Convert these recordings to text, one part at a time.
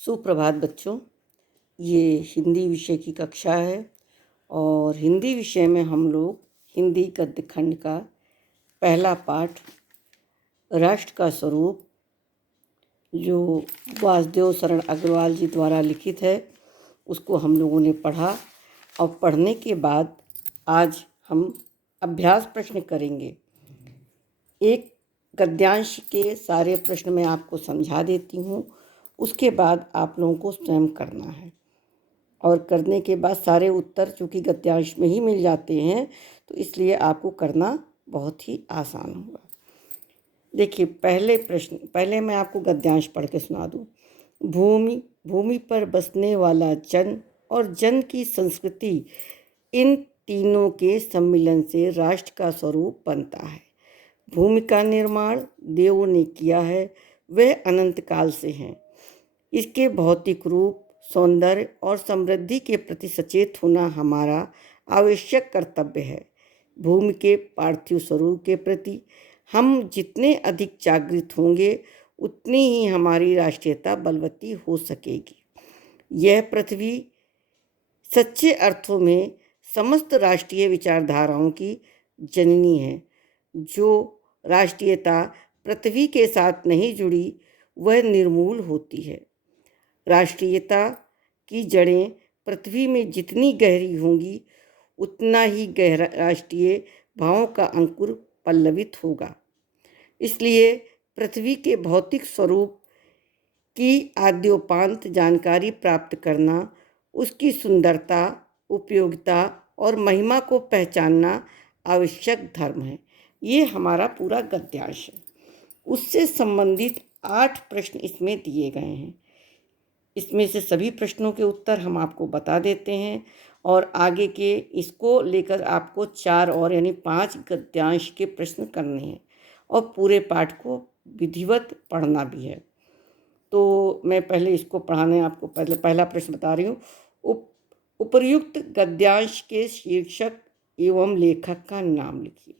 सुप्रभात बच्चों। ये हिंदी विषय की कक्षा है और हिंदी विषय में हम लोग हिंदी गद्य खंड का पहला पाठ राष्ट्र का स्वरूप जो वासुदेव शरण अग्रवाल जी द्वारा लिखित है उसको हम लोगों ने पढ़ा और पढ़ने के बाद आज हम अभ्यास प्रश्न करेंगे। एक गद्यांश के सारे प्रश्न मैं आपको समझा देती हूँ, उसके बाद आप लोगों को स्वयं करना है और करने के बाद सारे उत्तर चूँकि गद्यांश में ही मिल जाते हैं तो इसलिए आपको करना बहुत ही आसान होगा। देखिए पहले मैं आपको गद्यांश पढ़ के सुना दूँ। भूमि पर बसने वाला जन और जन की संस्कृति, इन तीनों के सम्मिलन से राष्ट्र का स्वरूप बनता है। भूमि का निर्माण देवों ने किया है, वह अनंत काल से हैं। इसके भौतिक रूप, सौंदर्य और समृद्धि के प्रति सचेत होना हमारा आवश्यक कर्तव्य है। भूमि के पार्थिव स्वरूप के प्रति हम जितने अधिक जागृत होंगे उतनी ही हमारी राष्ट्रीयता बलवती हो सकेगी। यह पृथ्वी सच्चे अर्थों में समस्त राष्ट्रीय विचारधाराओं की जननी है। जो राष्ट्रीयता पृथ्वी के साथ नहीं जुड़ी वह निर्मूल होती है। राष्ट्रीयता की जड़ें पृथ्वी में जितनी गहरी होंगी उतना ही गहरा राष्ट्रीय भावों का अंकुर पल्लवित होगा। इसलिए पृथ्वी के भौतिक स्वरूप की आद्योपांत जानकारी प्राप्त करना, उसकी सुंदरता, उपयोगिता और महिमा को पहचानना आवश्यक धर्म है। ये हमारा पूरा गद्यांश है। उससे संबंधित 8 प्रश्न इसमें दिए गए हैं। इसमें से सभी प्रश्नों के उत्तर हम आपको बता देते हैं और आगे के इसको लेकर आपको 4 और यानी 5 गद्यांश के प्रश्न करने हैं और पूरे पाठ को विधिवत पढ़ना भी है। तो मैं पहले इसको पढ़ाने आपको पहला प्रश्न बता रही हूँ। उपर्युक्त गद्यांश के शीर्षक एवं लेखक का नाम लिखिए।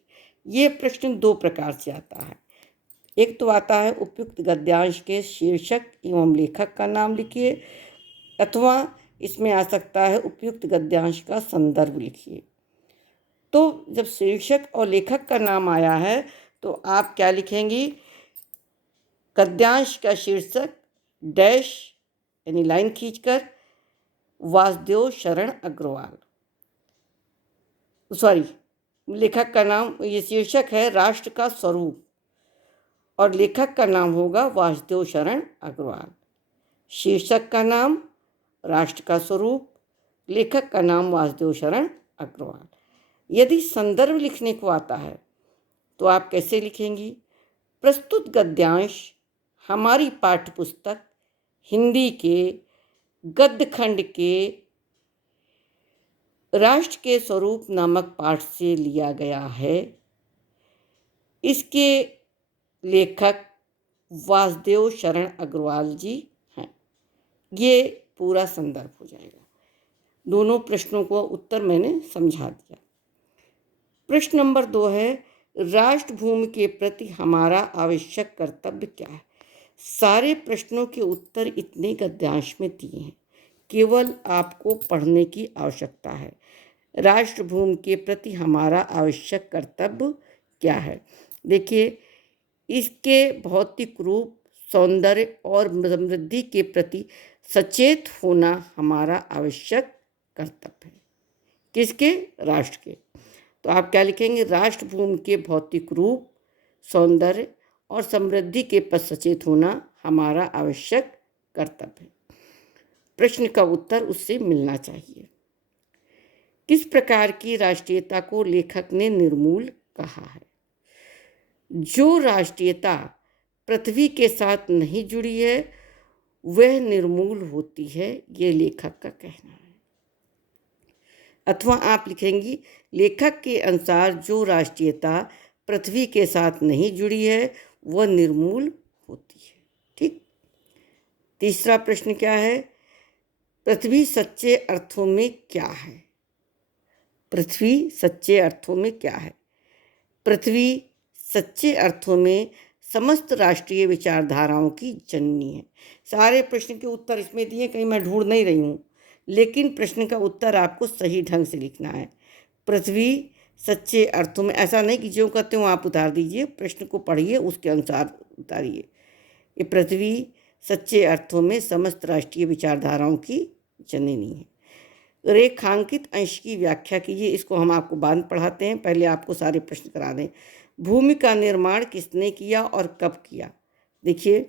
ये प्रश्न 2 प्रकार से आता है। एक तो आता है उपयुक्त गद्यांश के शीर्षक एवं लेखक का नाम लिखिए, अथवा इसमें आ सकता है उपयुक्त गद्यांश का संदर्भ लिखिए। तो जब शीर्षक और लेखक का नाम आया है तो आप क्या लिखेंगी? गद्यांश का शीर्षक डैश यानी लाइन खींचकर वासुदेव शरण अग्रवाल, सॉरी, लेखक का नाम, ये शीर्षक है राष्ट्र का स्वरूप और लेखक का नाम होगा वासुदेव शरण अग्रवाल। शीर्षक का नाम राष्ट्र का स्वरूप, लेखक का नाम वासुदेव शरण अग्रवाल। यदि संदर्भ लिखने को आता है तो आप कैसे लिखेंगी? प्रस्तुत गद्यांश हमारी पाठ्यपुस्तक हिंदी के गद्य खंड के राष्ट्र के स्वरूप नामक पाठ से लिया गया है। इसके लेखक वासुदेव शरण अग्रवाल जी हैं। ये पूरा संदर्भ हो जाएगा। दोनों प्रश्नों को उत्तर मैंने समझा दिया। प्रश्न नंबर 2 है, राष्ट्रभूमि के प्रति हमारा आवश्यक कर्तव्य क्या है? सारे प्रश्नों के उत्तर इतने गद्यांश में दिए हैं, केवल आपको पढ़ने की आवश्यकता है। राष्ट्रभूमि के प्रति हमारा आवश्यक कर्तव्य क्या है? देखिए, इसके भौतिक रूप, सौंदर्य और समृद्धि के प्रति सचेत होना हमारा आवश्यक कर्तव्य है। किसके? राष्ट्र के। तो आप क्या लिखेंगे? राष्ट्रभूमि के भौतिक रूप, सौंदर्य और समृद्धि के प्रति सचेत होना हमारा आवश्यक कर्तव्य है। प्रश्न का उत्तर उससे मिलना चाहिए। किस प्रकार की राष्ट्रीयता को लेखक ने निर्मूल कहा है? जो राष्ट्रीयता पृथ्वी के साथ नहीं जुड़ी है वह निर्मूल होती है, ये लेखक का कहना है। अथवा आप लिखेंगी, लेखक के अनुसार जो राष्ट्रीयता पृथ्वी के साथ नहीं जुड़ी है वह निर्मूल होती है। ठीक। तीसरा प्रश्न क्या है? पृथ्वी सच्चे अर्थों में क्या है? पृथ्वी सच्चे अर्थों में क्या है? पृथ्वी सच्चे अर्थों में समस्त राष्ट्रीय विचारधाराओं की जननी है। सारे प्रश्न के उत्तर इसमें दिए, कहीं मैं ढूंढ नहीं रही हूँ, लेकिन प्रश्न का उत्तर आपको सही ढंग से लिखना है। पृथ्वी सच्चे अर्थों में, ऐसा नहीं कि जो कहते हो आप उतार दीजिए, प्रश्न को पढ़िए उसके अनुसार उतारिए। ये पृथ्वी सच्चे अर्थों में समस्त राष्ट्रीय विचारधाराओं की जननी है। रेखांकित अंश की व्याख्या कीजिए। इसको हम आपको बाद में पढ़ाते हैं, पहले आपको सारे प्रश्न करा दें। भूमि का निर्माण किसने किया और कब किया? देखिए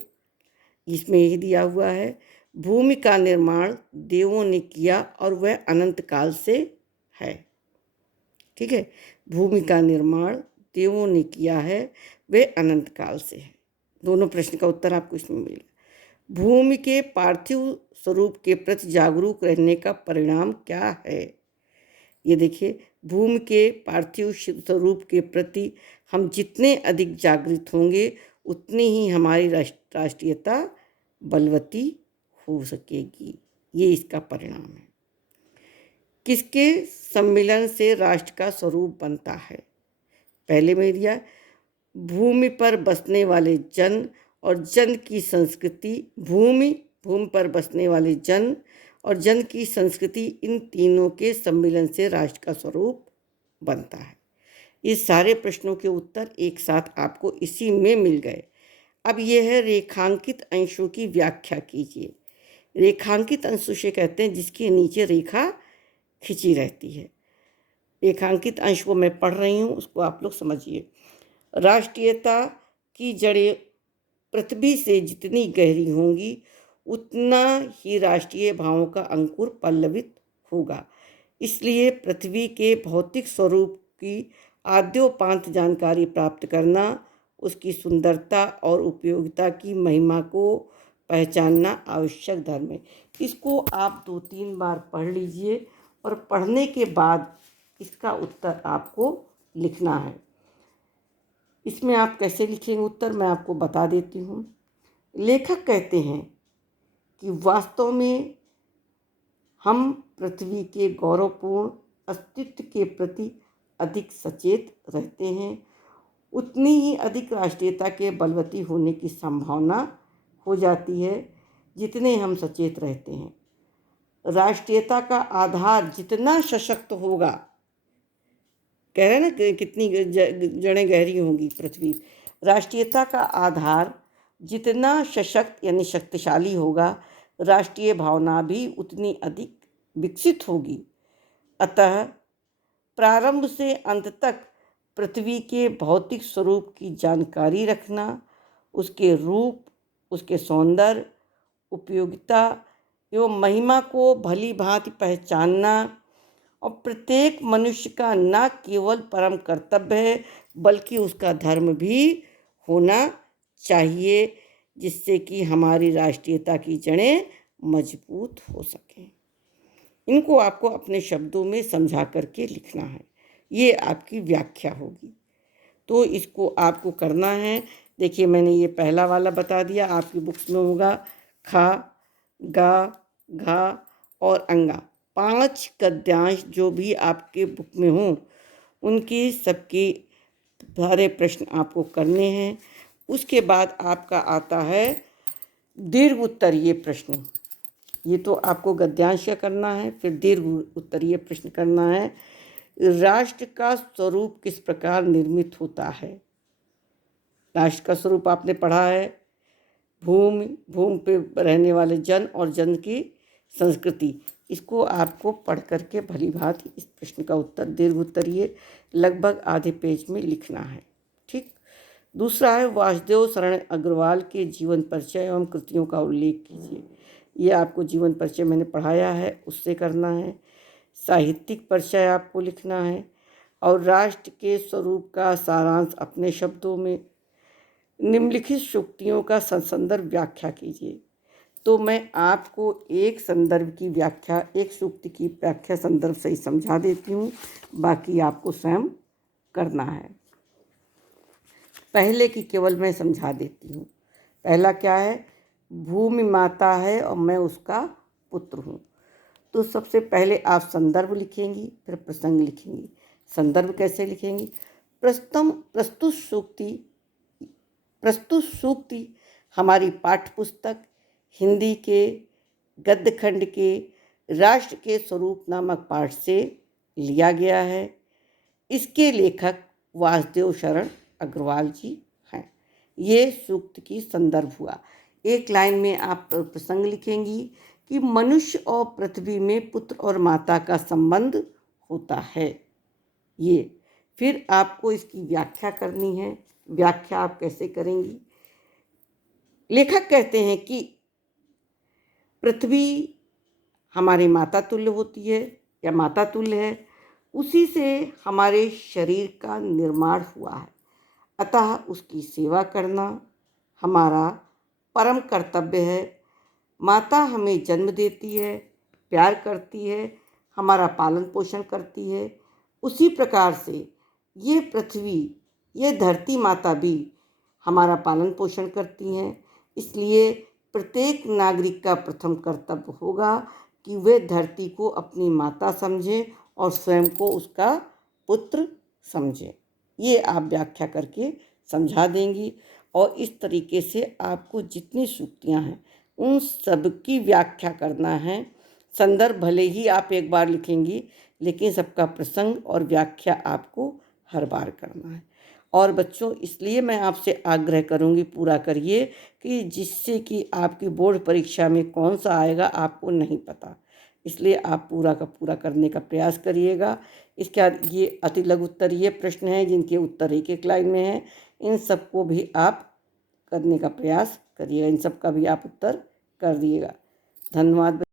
इसमें यही दिया हुआ है, भूमि का निर्माण देवों ने किया और वह अनंत काल से है। ठीक है, भूमि का निर्माण देवों ने किया है, वह अनंत काल से है। दोनों प्रश्न का उत्तर आपको इसमें मिलेगा। भूमि के पार्थिव स्वरूप के प्रति जागरूक रहने का परिणाम क्या है? ये देखिए, भूमि के पार्थिव स्वरूप के प्रति हम जितने अधिक जागृत होंगे उतनी ही हमारी राष्ट्रीयता बलवती हो सकेगी। ये इसका परिणाम है। किसके सम्मिलन से राष्ट्र का स्वरूप बनता है? पहले में दिया, भूमि पर बसने वाले जन और जन की संस्कृति। भूमि पर बसने वाले जन और जन की संस्कृति, इन तीनों के सम्मिलन से राष्ट्र का स्वरूप बनता है। ये सारे प्रश्नों के उत्तर एक साथ आपको इसी में मिल गए। अब यह है रेखांकित अंशों की व्याख्या कीजिए। रेखांकित अंश उसे कहते हैं जिसके नीचे रेखा खिंची रहती है। रेखांकित अंश को मैं पढ़ रही हूँ, उसको आप लोग समझिए। राष्ट्रीयता की जड़ें पृथ्वी से जितनी गहरी होंगी उतना ही राष्ट्रीय भावों का अंकुर पल्लवित होगा। इसलिए पृथ्वी के भौतिक स्वरूप की आद्योपांत जानकारी प्राप्त करना, उसकी सुंदरता और उपयोगिता की महिमा को पहचानना आवश्यक धर्म है। इसको आप 2-3 बार पढ़ लीजिए और पढ़ने के बाद इसका उत्तर आपको लिखना है। इसमें आप कैसे लिखेंगे उत्तर, मैं आपको बता देती हूँ। लेखक कहते हैं कि वास्तव में हम पृथ्वी के गौरवपूर्ण अस्तित्व के प्रति अधिक सचेत रहते हैं, उतनी ही अधिक राष्ट्रीयता के बलवती होने की संभावना हो जाती है जितने हम सचेत रहते हैं। राष्ट्रीयता का आधार जितना सशक्त होगा, कह रहे हैं ना कितनी जड़ें गहरी होंगी पृथ्वी। राष्ट्रीयता का आधार जितना सशक्त यानी शक्तिशाली होगा, राष्ट्रीय भावना भी उतनी अधिक विकसित होगी। अतः प्रारंभ से अंत तक पृथ्वी के भौतिक स्वरूप की जानकारी रखना, उसके रूप, उसके सौंदर्य, उपयोगिता एवं महिमा को भली भांति पहचानना और प्रत्येक मनुष्य का न केवल परम कर्तव्य है बल्कि उसका धर्म भी होना चाहिए, जिससे कि हमारी राष्ट्रीयता की जड़ें मजबूत हो सकें। इनको आपको अपने शब्दों में समझा करके लिखना है। ये आपकी व्याख्या होगी। तो इसको आपको करना है। देखिए मैंने ये पहला वाला बता दिया, आपकी बुक्स में होगा खा, गा, घा और अंगा। 5 गद्यांश जो भी आपके बुक में हों उनकी सबके सारे प्रश्न आपको करने हैं। उसके बाद आपका आता है दीर्घ उत्तरीय प्रश्न। ये तो आपको गद्यांश का करना है, फिर दीर्घ उत्तरीय प्रश्न करना है। राष्ट्र का स्वरूप किस प्रकार निर्मित होता है? राष्ट्र का स्वरूप आपने पढ़ा है, भूमि पे रहने वाले जन और जन की संस्कृति। इसको आपको पढ़ करके भली भांति इस प्रश्न का उत्तर दीर्घ उत्तरीय लगभग आधे पेज में लिखना है। ठीक। दूसरा है वासुदेव शरण अग्रवाल के जीवन परिचय एवं कृतियों का उल्लेख कीजिए। ये आपको जीवन परिचय मैंने पढ़ाया है, उससे करना है। साहित्यिक परिचय आपको लिखना है और राष्ट्र के स्वरूप का सारांश अपने शब्दों में। निम्नलिखित सूक्तियों का संदर्भ व्याख्या कीजिए। तो मैं आपको एक संदर्भ की व्याख्या, एक सूक्ति की व्याख्या संदर्भ से ही समझा देती हूँ, बाकी आपको स्वयं करना है। पहले की केवल मैं समझा देती हूँ। पहला क्या है? भूमि माता है और मैं उसका पुत्र हूँ। तो सबसे पहले आप संदर्भ लिखेंगी, फिर प्रसंग लिखेंगी। संदर्भ कैसे लिखेंगी? प्रस्तुत सूक्ति प्रस्तुत सूक्ति हमारी पाठ्य पुस्तक हिंदी के गद्य खंड के राष्ट्र के स्वरूप नामक पाठ से लिया गया है। इसके लेखक वासुदेव शरण अग्रवाल जी हैं। ये सूक्त की संदर्भ हुआ। एक लाइन में आप प्रसंग लिखेंगी कि मनुष्य और पृथ्वी में पुत्र और माता का संबंध होता है। ये फिर आपको इसकी व्याख्या करनी है। व्याख्या आप कैसे करेंगी? लेखक कहते हैं कि पृथ्वी हमारे माता तुल्य होती है या माता तुल्य है, उसी से हमारे शरीर का निर्माण हुआ है। अतः उसकी सेवा करना हमारा परम कर्तव्य है। माता हमें जन्म देती है, प्यार करती है, हमारा पालन पोषण करती है। उसी प्रकार से ये पृथ्वी, ये धरती माता भी हमारा पालन पोषण करती हैं। इसलिए प्रत्येक नागरिक का प्रथम कर्तव्य होगा कि वे धरती को अपनी माता समझें और स्वयं को उसका पुत्र समझें। ये आप व्याख्या करके समझा देंगी और इस तरीके से आपको जितनी सूक्तियाँ हैं उन सब की व्याख्या करना है। संदर्भ भले ही आप एक बार लिखेंगी, लेकिन सबका प्रसंग और व्याख्या आपको हर बार करना है। और बच्चों, इसलिए मैं आपसे आग्रह करूंगी पूरा करिए कि जिससे कि आपकी बोर्ड परीक्षा में कौन सा आएगा आपको नहीं पता, इसलिए आप पूरा का पूरा करने का प्रयास करिएगा। इसके बाद ये अति लघु उत्तरीय प्रश्न हैं जिनके उत्तर एक एक लाइन में हैं। इन सबको भी आप करने का प्रयास करिएगा, इन सब का भी आप उत्तर कर दिएगा। धन्यवाद।